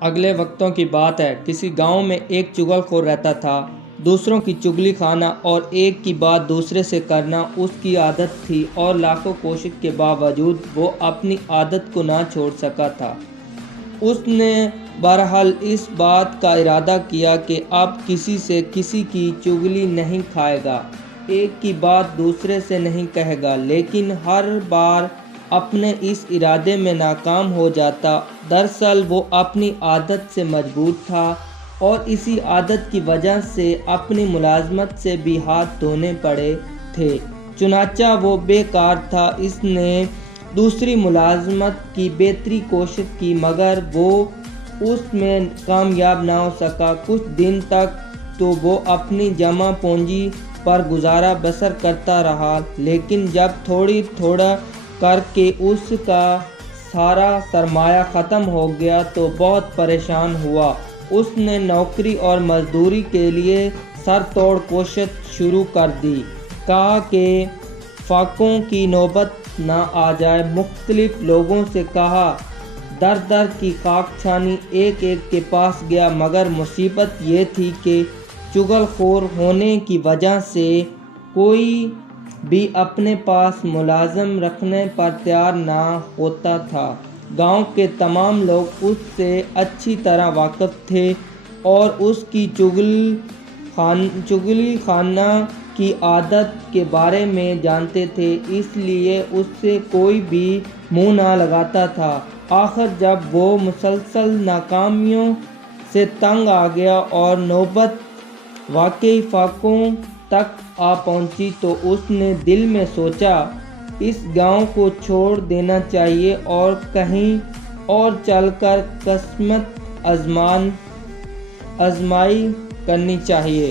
اگلے وقتوں کی بات ہے، کسی گاؤں میں ایک چغل خور رہتا تھا۔ دوسروں کی چغلی کھانا اور ایک کی بات دوسرے سے کرنا اس کی عادت تھی اور لاکھوں کوشش کے باوجود وہ اپنی عادت کو نہ چھوڑ سکا تھا۔ اس نے بہرحال اس بات کا ارادہ کیا کہ اب کسی سے کسی کی چغلی نہیں کھائے گا، ایک کی بات دوسرے سے نہیں کہے گا، لیکن ہر بار اپنے اس ارادے میں ناکام ہو جاتا۔ دراصل وہ اپنی عادت سے مجبور تھا اور اسی عادت کی وجہ سے اپنی ملازمت سے بھی ہاتھ دھونے پڑے تھے۔ چنانچہ وہ بیکار تھا۔ اس نے دوسری ملازمت کی بہتری کوشش کی مگر وہ اس میں کامیاب نہ ہو سکا۔ کچھ دن تک تو وہ اپنی جمع پونجی پر گزارا بسر کرتا رہا، لیکن جب تھوڑا کر کے اس کا سارا سرمایہ ختم ہو گیا تو بہت پریشان ہوا۔ اس نے نوکری اور مزدوری کے لیے سر توڑ کوشش شروع کر دی۔ کہا کہ فاقوں کی نوبت نہ آ جائے۔ مختلف لوگوں سے کہا، در کی خاک چھانی، ایک کے پاس گیا، مگر مصیبت یہ تھی کہ چغل خور ہونے کی وجہ سے کوئی بھی اپنے پاس ملازم رکھنے پر تیار نہ ہوتا تھا۔ گاؤں کے تمام لوگ اس سے اچھی طرح واقف تھے اور اس کی چغلی خانہ کی عادت کے بارے میں جانتے تھے، اس لیے اس سے کوئی بھی منہ نہ لگاتا تھا۔ آخر جب وہ مسلسل ناکامیوں سے تنگ آ گیا اور نوبت واقعی فاقوں تک آ پہنچی تو اس نے دل میں سوچا، اس گاؤں کو چھوڑ دینا چاہیے اور کہیں اور چل کر قسمت آزمائی کرنی چاہیے۔